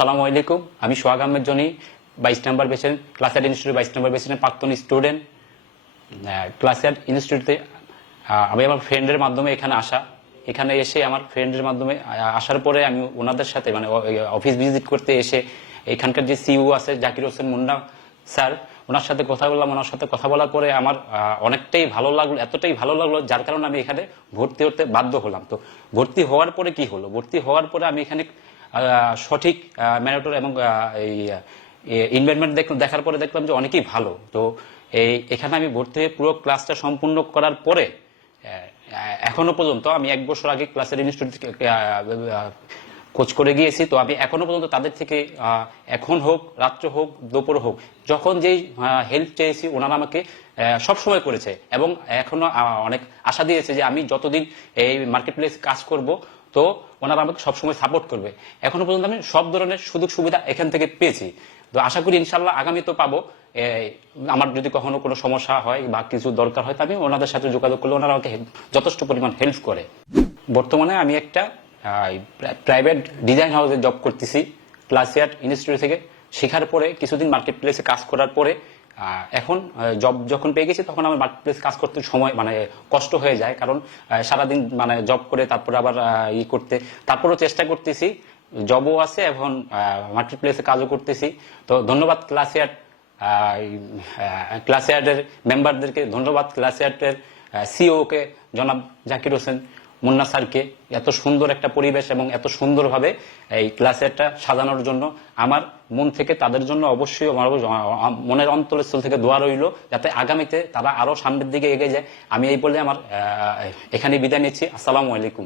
আসসালামু আলাইকুম। আমি সোহাগ আহমেদ জনি, 22 নম্বর বেচের ক্লাসিয়ার্ট ইনস্টিটিউট 22 নম্বর বেচের প্রাক্তন স্টুডেন্ট। ক্লাসিয়ার্ট ইনস্টিটিউটে আমি আমার ফ্রেন্ডের মাধ্যমে এখানে এসে আমার ফ্রেন্ডের মাধ্যমে আসার পরে আমি ওনাদের সাথে মানে অফিস ভিজিট করতে এসে এখানকার যে সিইও আছে জাকির হোসেন মুন্না স্যার, ওনার সাথে কথা বললাম। ওনার সাথে কথা বলার পরে আমার অনেকটাই ভালো লাগলো, এতটাই ভালো লাগলো যার কারণে আমি এখানে ভর্তি হতে বাধ্য হলাম। তো ভর্তি হওয়ার পরে কি হলো, ভর্তি হওয়ার পরে আমি এখানে সঠিক ম্যানেটর এবং এই ইনভায়রনমেন্ট দেখার পরে দেখলাম যে অনেকই ভালো। তো এখানে আমি ভর্তি হয়ে পুরো ক্লাসটা সম্পূর্ণ করার পরে এখনো পর্যন্ত আমি 1 বছর আগে ক্লাসিয়ার্ট ইনস্টিটিউট কোচ করে গিয়েছি। তো আমি এখনো পর্যন্ত তাদের থেকে এখন হোক, রাত্রে হোক, দুপুর হোক, যখন যেই হেল্প চেয়েছি ওনারা আমাকে সবসময় করেছে এবং এখনো অনেক আশা দিয়েছে যে আমি যতদিন এই মার্কেট প্লেস কাজ করব তো ওনারা আমাকে সবসময় সাপোর্ট করবে। এখনো পর্যন্ত আমি সব ধরনের সুযোগ সুবিধা এখান থেকে পেয়েছি। তো আশা করি ইনশাল্লাহ আগামী তো পাবো। আমার যদি কখনো কোনো সমস্যা হয় বা কিছু দরকার হয় আমি ওনাদের সাথে যোগাযোগ করলে ওনারা আমাকে যথেষ্ট পরিমাণ হেল্প করে। বর্তমানে আমি একটা প্রাইভেট ডিজাইন হাউসে জব করতেছি ক্লাসিয়ার্ট ইনস্টিটিউট থেকে। শেখার পরে কিছুদিন মার্কেট প্লেসে কাজ করার পরে এখন জব যখন পেয়ে গেছি তখন আমার মার্কেট প্লেস কাজ করতে সময় মানে কষ্ট হয়ে যায়, কারণ সারাদিন মানে জব করে তারপরে আবার করতে, তারপরেও চেষ্টা করতেছি, জবও আছে এখন মার্কেট প্লেসে কাজও করতেছি। তো ধন্যবাদ ক্লাসিয়ার্টের মেম্বারদেরকে, ধন্যবাদ ক্লাসিয়ার্টের সিইওকে জনাব জাকির হোসেন মুন্না স্যারকে এত সুন্দর একটা পরিবেশ এবং এত সুন্দরভাবে এই ক্লাসিয়ার্টটা সাজানোর জন্য। আমার মন থেকে তাদের জন্য অবশ্যই মনের অন্তরস্থল থেকে দোয়া রইল যাতে আগামীতে তারা আরো সামনের দিকে এগিয়ে যায়। আমি এই বলে আমার এখানে বিদায় নিচ্ছি। আসসালামু আলাইকুম।